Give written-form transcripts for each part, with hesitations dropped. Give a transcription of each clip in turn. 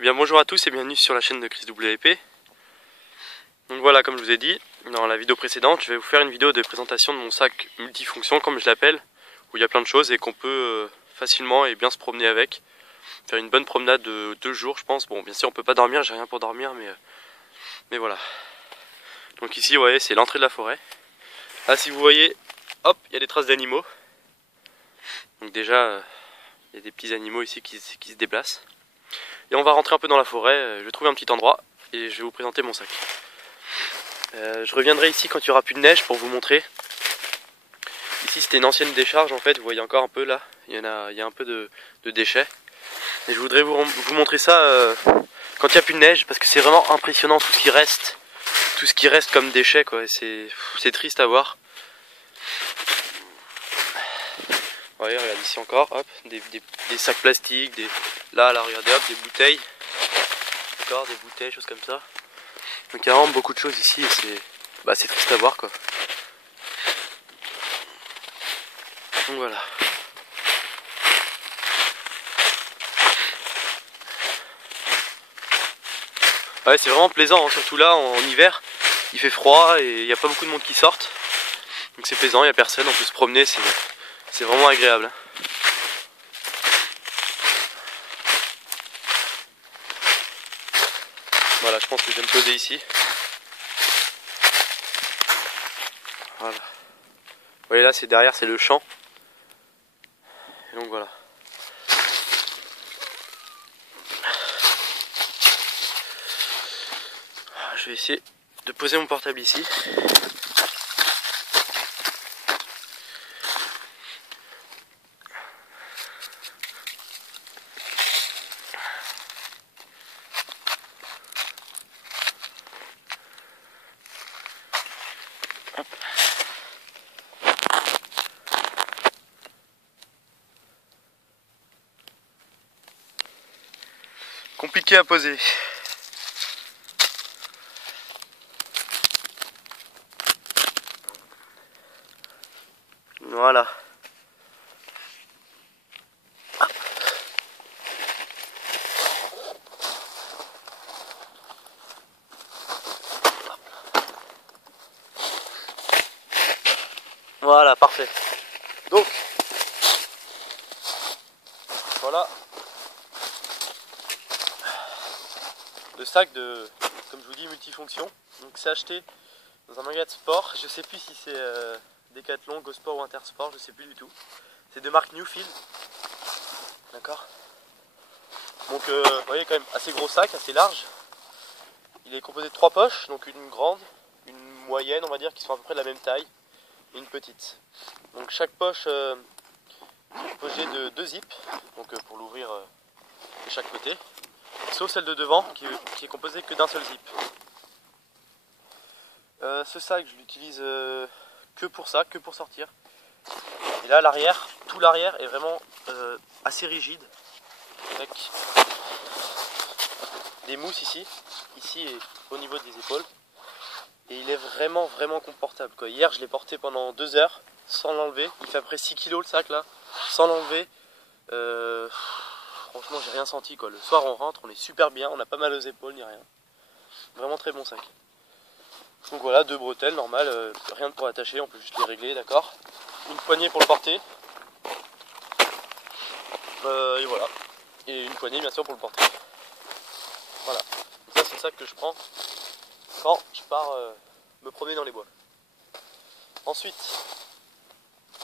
Eh bien bonjour à tous et bienvenue sur la chaîne de Chris WP. Donc voilà, comme je vous ai dit dans la vidéo précédente, je vais vous faire une vidéo de présentation de mon sac multifonction comme je l'appelle, où il y a plein de choses et qu'on peut facilement et bien se promener avec. Faire une bonne promenade de 2 jours je pense. Bon bien sûr on peut pas dormir, j'ai rien pour dormir mais voilà. Donc ici vous voyez c'est l'entrée de la forêt. Là si vous voyez, hop, il y a des traces d'animaux. Donc déjà il y a des petits animaux ici qui se déplacent. Et on va rentrer un peu dans la forêt, je vais trouver un petit endroit et je vais vous présenter mon sac. Je reviendrai ici quand il n'y aura plus de neige pour vous montrer. Ici c'était une ancienne décharge en fait, vous voyez encore un peu là, il y a un peu de déchets. Et je voudrais vous montrer ça quand il n'y a plus de neige parce que c'est vraiment impressionnant tout ce qui reste comme déchets quoi. C'est triste à voir. Vous voyez, regarde ici encore, hop, des sacs plastiques, là regardez hop, des bouteilles. Encore des bouteilles, choses comme ça. Donc il y a vraiment beaucoup de choses ici et c'est triste à voir quoi. Donc voilà. Ouais, c'est vraiment plaisant, hein, surtout là en hiver, il fait froid et il n'y a pas beaucoup de monde qui sortent. Donc c'est plaisant, il n'y a personne, on peut se promener, c'est vraiment agréable. Voilà, je pense que je vais me poser ici. Voilà. Vous voyez là, c'est derrière, c'est le champ. Et donc voilà. Je vais essayer de poser mon portable ici. Hop. Compliqué à poser. Voilà. Voilà, parfait. Donc, voilà le sac de, comme je vous dis, multifonction. Donc c'est acheté dans un magasin de sport. Je sais plus si c'est Decathlon, Go Sport ou Intersport, je sais plus du tout. C'est de marque Newfield. D'accord. Donc vous voyez quand même assez gros sac, assez large. Il est composé de 3 poches, donc une grande, une moyenne on va dire qui sont à peu près de la même taille, et une petite. Donc chaque poche est composée de 2 zips, donc pour l'ouvrir de chaque côté, sauf celle de devant qui est composée que d'un seul zip. Ce sac je l'utilise que pour ça, que pour sortir. Et là l'arrière, tout l'arrière est vraiment assez rigide, avec des mousses ici et au niveau des épaules. Et il est vraiment confortable quoi. Hier je l'ai porté pendant 2 heures sans l'enlever. Il fait à peu près 6 kg le sac là, sans l'enlever. Franchement j'ai rien senti quoi. Le soir on rentre, on est super bien, on n'a pas mal aux épaules ni rien. Vraiment très bon sac. Donc voilà, 2 bretelles normales, rien pour attacher, on peut juste les régler, d'accord. Une poignée pour le porter. Et voilà. Et une poignée bien sûr pour le porter. Voilà. Donc ça c'est le sac que je prends quand je pars me promener dans les bois. Ensuite,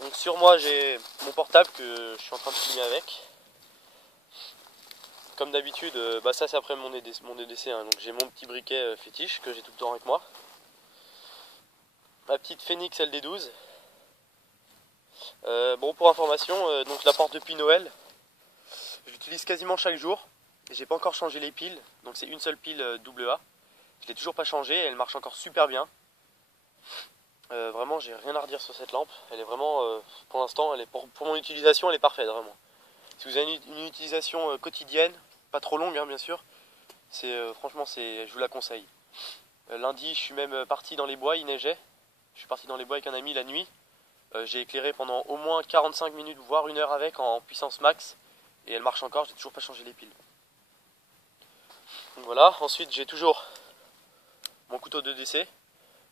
donc sur moi j'ai mon portable que je suis en train de filmer avec. Comme d'habitude, ça c'est après mon EDC, hein, donc j'ai mon petit briquet fétiche que j'ai tout le temps avec moi. Ma petite Phoenix LD12. Bon pour information, donc je la porte depuis Noël. Je l'utilise quasiment chaque jour. J'ai pas encore changé les piles, donc c'est une seule pile AA. Je l'ai toujours pas changée, elle marche encore super bien. Vraiment j'ai rien à redire sur cette lampe. Elle est vraiment, pour l'instant, pour mon utilisation elle est parfaite vraiment. Si vous avez une utilisation quotidienne, pas trop longue hein, bien sûr, franchement je vous la conseille. Lundi je suis même parti dans les bois, il neigeait. Je suis parti dans les bois avec un ami la nuit. J'ai éclairé pendant au moins 45 minutes, voire 1 heure avec en puissance max. Et elle marche encore, j'ai toujours pas changé les piles. Donc voilà, ensuite j'ai toujours mon couteau de décès.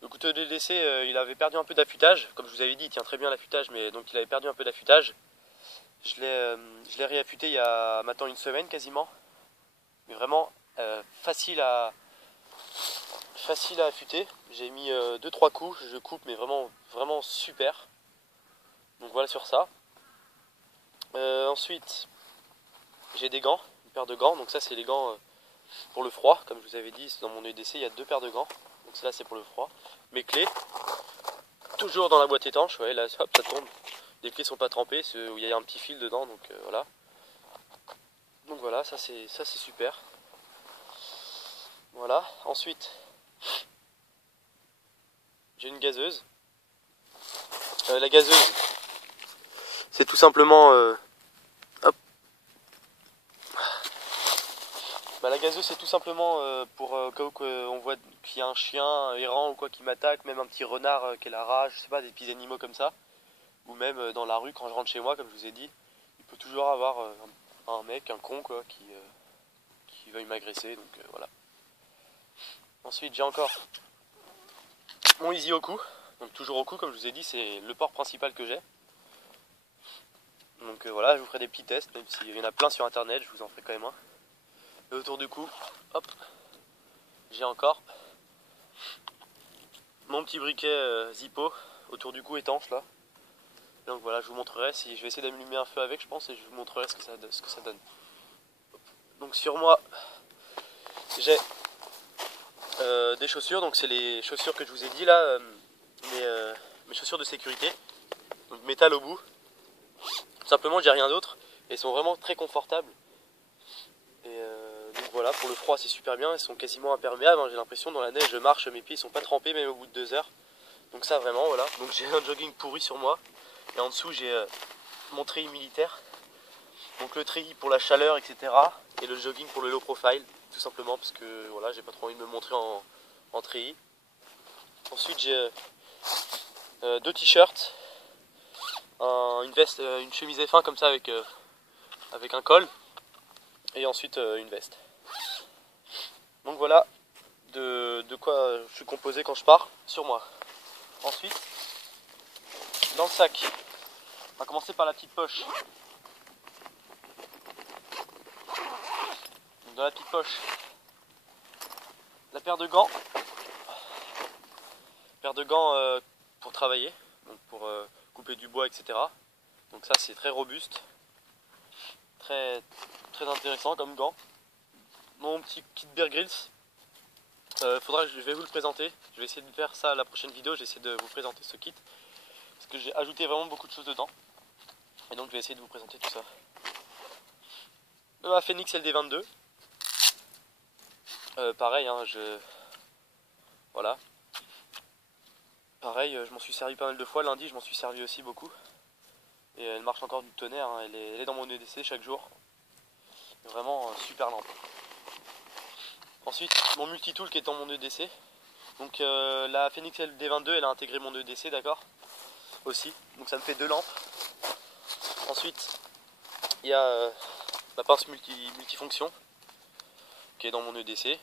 Le couteau de décès, il avait perdu un peu d'affûtage, comme je vous avais dit, il tient très bien l'affûtage, mais donc il avait perdu un peu d'affûtage. Je l'ai réaffûté il y a maintenant une semaine quasiment, mais vraiment facile à affûter. J'ai mis 2-3 coups, je coupe, mais vraiment super. Donc voilà sur ça. Ensuite, j'ai des gants, une paire de gants. Donc ça c'est les gants pour le froid, comme je vous avais dit, dans mon EDC il y a 2 paires de gants. Donc là c'est pour le froid. Mes clés, toujours dans la boîte étanche, ouais, là hop, ça tombe. Les clés sont pas trempées, où il y a un petit fil dedans, donc voilà. Donc voilà, ça c'est super. Voilà, ensuite j'ai une gazeuse. La gazeuse, c'est tout simplement hop. La gazeuse c'est tout simplement pour au cas où on voit qu'il y a un chien errant ou quoi qui m'attaque, même un petit renard qui est la rage, je sais pas, des petits animaux comme ça. Ou même dans la rue quand je rentre chez moi, comme je vous ai dit, il peut toujours avoir un mec, un con quoi, qui veuille m'agresser, donc voilà. Ensuite j'ai encore mon Easy au cou, donc toujours au cou comme je vous ai dit, c'est le port principal que j'ai. Donc voilà, je vous ferai des petits tests, même s'il y en a plein sur internet, je vous en ferai quand même un. Et autour du cou, hop, j'ai encore mon petit briquet Zippo autour du cou étanche là. Donc voilà, je vous montrerai, si je vais essayer d'allumer un feu avec je pense, et je vous montrerai ce que ça donne. Donc sur moi, j'ai des chaussures, donc c'est les chaussures que je vous ai dit là, mes chaussures de sécurité, donc métal au bout. Tout simplement, j'ai rien d'autre, et elles sont vraiment très confortables. Et donc voilà, pour le froid c'est super bien, elles sont quasiment imperméables, hein, j'ai l'impression dans la neige je marche, mes pieds sont pas trempés même au bout de 2 heures. Donc ça vraiment voilà, donc j'ai un jogging pourri sur moi, et en dessous j'ai mon treillis militaire. Donc le treillis pour la chaleur, etc. Et le jogging pour le low profile, tout simplement parce que voilà, j'ai pas trop envie de me montrer en treillis. Ensuite j'ai 2 t-shirts, une veste, une chemise F1 comme ça avec un col, et ensuite une veste. Donc voilà de quoi je suis composé quand je pars sur moi. Ensuite, dans le sac, on va commencer par la petite poche. Donc dans la petite poche, la paire de gants. Pour travailler, donc pour couper du bois, etc. Donc ça c'est très robuste, très intéressant comme gant. Mon petit kit Bear Grylls, je vais vous le présenter. Je vais essayer de faire ça à la prochaine vidéo. J'essaie de vous présenter ce kit parce que j'ai ajouté vraiment beaucoup de choses dedans. Et donc je vais essayer de vous présenter tout ça. Ma Phoenix LD22. Pareil, hein, voilà. Pareil, je m'en suis servi pas mal de fois. Lundi, je m'en suis servi aussi beaucoup. Et elle marche encore du tonnerre. Hein. Elle est dans mon EDC chaque jour. Vraiment super lampe. Ensuite, mon multitool qui est dans mon EDC. Donc la Phoenix LD22, elle a intégré mon EDC, d'accord, aussi. Donc ça me fait 2 lampes. Ensuite, il y a ma pince multifonction qui est dans mon EDC.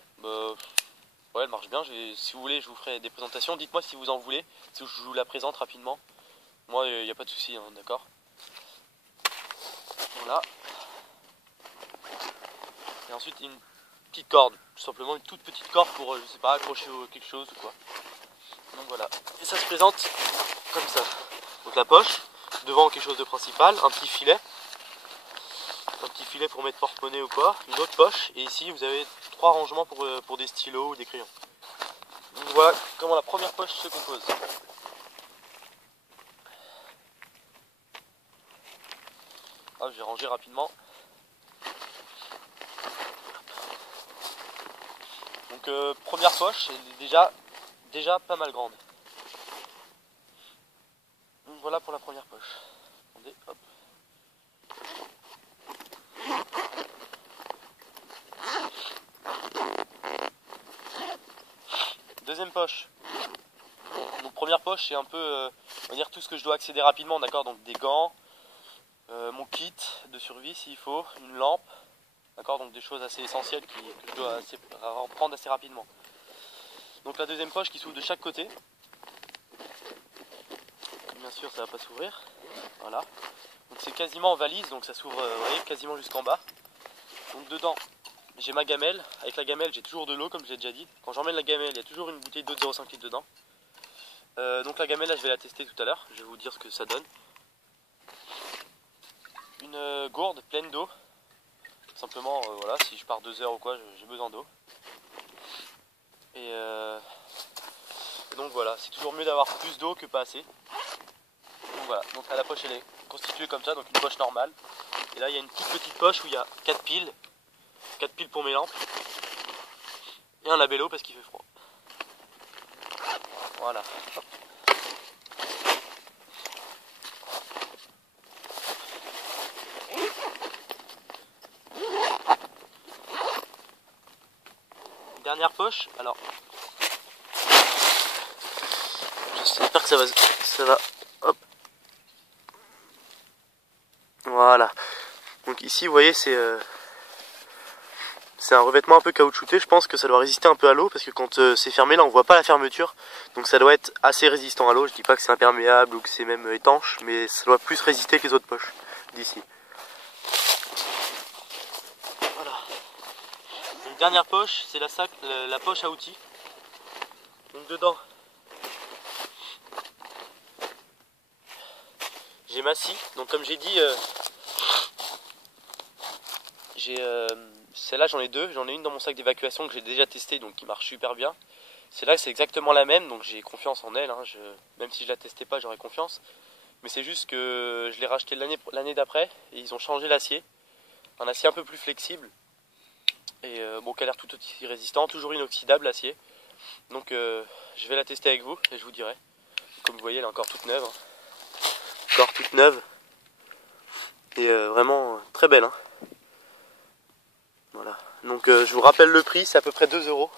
Ouais, elle marche bien. Si vous voulez, je vous ferai des présentations. Dites-moi si vous en voulez, si je vous la présente rapidement. Moi, il n'y a pas de souci, hein, d'accord. Voilà. Et ensuite, une petite corde. Tout simplement une toute petite corde pour, je sais pas, accrocher quelque chose ou quoi. Donc voilà. Et ça se présente comme ça. Donc la poche, devant quelque chose de principal, un petit filet pour mettre porte-monnaie ou quoi, une autre poche, et ici vous avez 3 rangements pour des stylos ou des crayons. Donc voilà comment la première poche se compose. Ah, je vais ranger rapidement. Donc première poche, elle est déjà pas mal grande. Donc voilà pour la première poche. Attendez, hop. Deuxième poche. Donc première poche, c'est un peu, on va dire tout ce que je dois accéder rapidement, d'accord. Donc des gants, mon kit de survie s'il faut, une lampe, D'accord, donc des choses assez essentielles que je dois prendre assez rapidement. Donc la deuxième poche qui s'ouvre de chaque côté. Bien sûr, ça va pas s'ouvrir. Voilà. Donc c'est quasiment en valise, donc ça s'ouvre, vous voyez, quasiment jusqu'en bas. Donc dedans, j'ai ma gamelle. Avec la gamelle, j'ai toujours de l'eau, comme j'ai déjà dit. Quand j'emmène la gamelle, il y a toujours une bouteille d'eau de 0,5 litres dedans. Donc la gamelle, là, je vais la tester tout à l'heure. Je vais vous dire ce que ça donne. Une gourde pleine d'eau. Simplement, voilà, si je pars 2 heures ou quoi, j'ai besoin d'eau. Et donc voilà, c'est toujours mieux d'avoir plus d'eau que pas assez. Donc voilà, donc là, la poche elle est constituée comme ça, donc une poche normale. Et là il y a une toute petite poche où il y a 4 piles. 4 piles pour mes lampes. Et un labello parce qu'il fait froid. Voilà. Hop. Dernière poche, alors j'espère que ça va, hop, voilà. Donc ici vous voyez c'est un revêtement un peu caoutchouté, je pense que ça doit résister un peu à l'eau parce que quand c'est fermé là on voit pas la fermeture, donc ça doit être assez résistant à l'eau. Je dis pas que c'est imperméable ou que c'est même étanche, mais ça doit plus résister que les autres poches d'ici. Voilà. Donc dernière poche, c'est la poche à outils. Donc dedans j'ai ma scie, donc comme j'ai dit, celle-là j'en ai deux, j'en ai une dans mon sac d'évacuation que j'ai déjà testé, donc qui marche super bien. Celle-là c'est exactement la même, donc j'ai confiance en elle, hein. Même si je la testais pas j'aurais confiance. Mais c'est juste que je l'ai racheté l'année d'après et ils ont changé l'acier. Un acier un peu plus flexible et bon, qui a l'air tout aussi résistant, toujours inoxydable l'acier. Donc je vais la tester avec vous et je vous dirai. Comme vous voyez elle est encore toute neuve, hein. Encore toute neuve et vraiment très belle, hein. Voilà. Donc je vous rappelle le prix, c'est à peu près 2 €.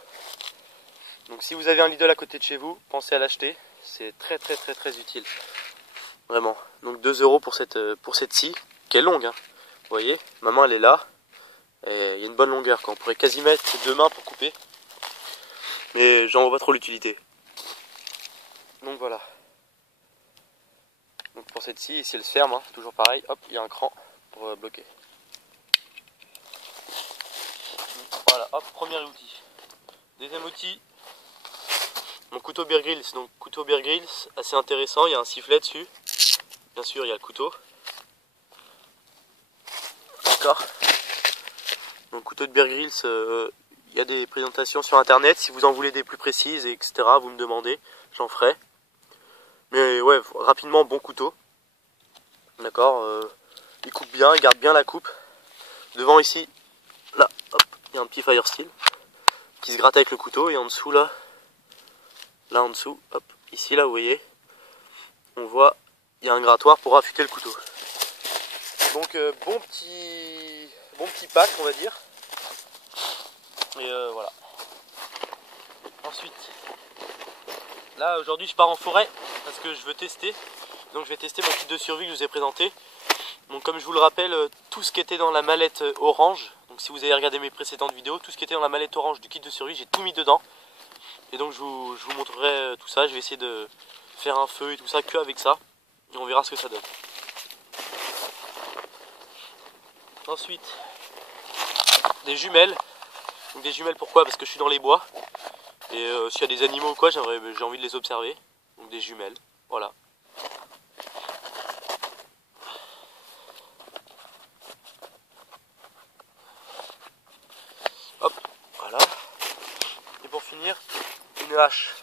Donc si vous avez un Lidl à côté de chez vous, pensez à l'acheter, c'est très utile. Vraiment. Donc 2 € pour cette scie, qui est longue, hein. Vous voyez, ma main elle est là, et il y a une bonne longueur, quoi. On pourrait quasi mettre 2 mains pour couper, mais j'en vois pas trop l'utilité. Donc voilà. Donc pour cette scie, ici elle se ferme, hein, toujours pareil, hop, il y a un cran pour bloquer. Voilà, hop, premier outil. Deuxième outil, mon couteau Bear Grylls. Donc couteau Bear Grylls, assez intéressant, il y a un sifflet dessus. Bien sûr, il y a le couteau. D'accord. Donc couteau de Bear Grylls, il y a des présentations sur internet. Si vous en voulez des plus précises, etc., vous me demandez, j'en ferai. Mais ouais, rapidement, bon couteau. D'accord. Il coupe bien, il garde bien la coupe. Devant ici, là, hop, il y a un petit fire steel qui se gratte avec le couteau. Et en dessous, là en dessous, hop, ici, là, vous voyez, on voit, il y a un grattoir pour affûter le couteau. Donc bon petit pack, on va dire. Et voilà. Ensuite, là aujourd'hui je pars en forêt parce que je veux tester. Donc je vais tester mon kit de survie que je vous ai présenté. Donc comme je vous le rappelle, tout ce qui était dans la mallette orange, donc si vous avez regardé mes précédentes vidéos, tout ce qui était dans la mallette orange du kit de survie, j'ai tout mis dedans. Et donc je vous montrerai tout ça. Je vais essayer de faire un feu et tout ça que avec ça. Et on verra ce que ça donne. Ensuite, des jumelles. Donc des jumelles pourquoi? Parce que je suis dans les bois. Et s'il y a des animaux ou quoi, j'ai envie de les observer. Donc des jumelles. Voilà. Hop, voilà. Et pour finir, une hache.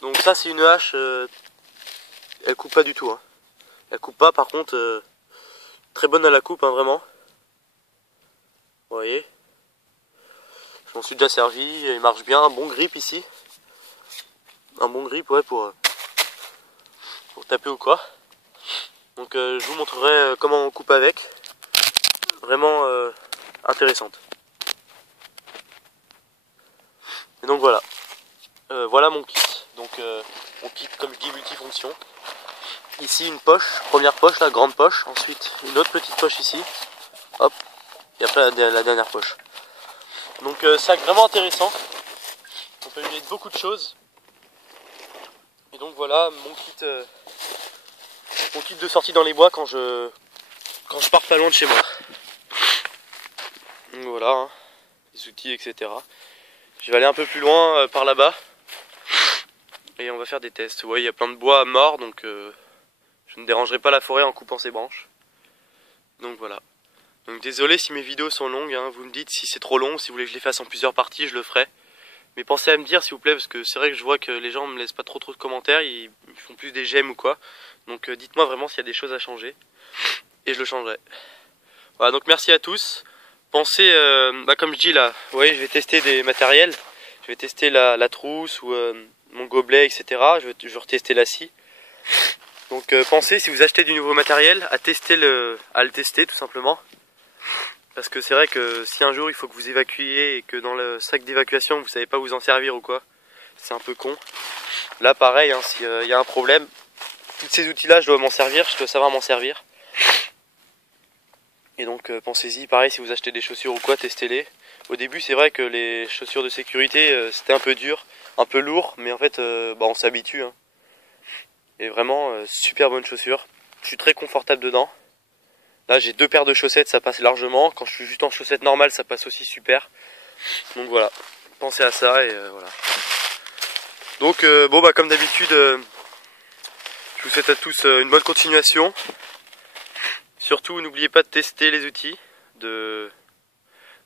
Donc ça c'est une hache, elle coupe pas du tout, hein. Elle coupe pas, par contre, très bonne à la coupe, hein, vraiment. Vous voyez, je m'en suis déjà servi, il marche bien, un bon grip ici. Un bon grip, ouais, pour taper ou quoi. Donc je vous montrerai comment on coupe avec. Vraiment intéressante. Et donc voilà. Voilà mon kit. Donc mon kit, comme je dis, multifonction. Ici une poche, première poche, la grande poche. Ensuite une autre petite poche ici. Hop. et après la dernière poche. Donc sac vraiment intéressant, on peut lui mettre beaucoup de choses. Et donc voilà mon kit de sortie dans les bois quand je pars pas loin de chez moi. Donc voilà, hein, les outils, etc. Je vais aller un peu plus loin par là-bas et on va faire des tests. Vous voyez, il y a plein de bois morts, donc je ne dérangerai pas la forêt en coupant ses branches. Donc voilà. Donc désolé si mes vidéos sont longues, hein. Vous me dites si c'est trop long, si vous voulez que je les fasse en plusieurs parties, je le ferai. Mais pensez à me dire s'il vous plaît, parce que c'est vrai que je vois que les gens me laissent pas trop de commentaires, ils font plus des j'aime ou quoi. Donc dites-moi vraiment s'il y a des choses à changer, et je le changerai. Voilà, donc merci à tous. Pensez, comme je dis là, vous voyez, je vais tester des matériels. Je vais tester la trousse ou mon gobelet, etc. Je vais retester la scie. Donc pensez, si vous achetez du nouveau matériel, à le tester tout simplement. Parce que c'est vrai que si un jour il faut que vous évacuiez et que dans le sac d'évacuation vous savez pas vous en servir ou quoi, c'est un peu con. Là pareil, hein, s'il y a un problème, tous ces outils là je dois savoir m'en servir. Et donc pensez-y, pareil si vous achetez des chaussures ou quoi, testez-les. Au début c'est vrai que les chaussures de sécurité c'était un peu dur, un peu lourd, mais en fait on s'habitue. Hein. Et vraiment super bonne chaussure, je suis très confortable dedans. Là j'ai 2 paires de chaussettes, ça passe largement. Quand je suis juste en chaussettes normales, ça passe aussi super. Donc voilà, pensez à ça et voilà. Donc comme d'habitude, je vous souhaite à tous une bonne continuation. Surtout n'oubliez pas de tester les outils, de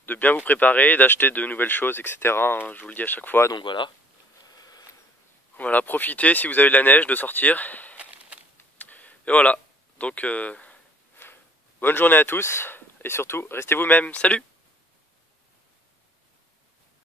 bien vous préparer, d'acheter de nouvelles choses, etc. Hein, je vous le dis à chaque fois, donc voilà. Voilà, profitez si vous avez de la neige de sortir. Et voilà, donc bonne journée à tous, et surtout, restez vous-même. Salut!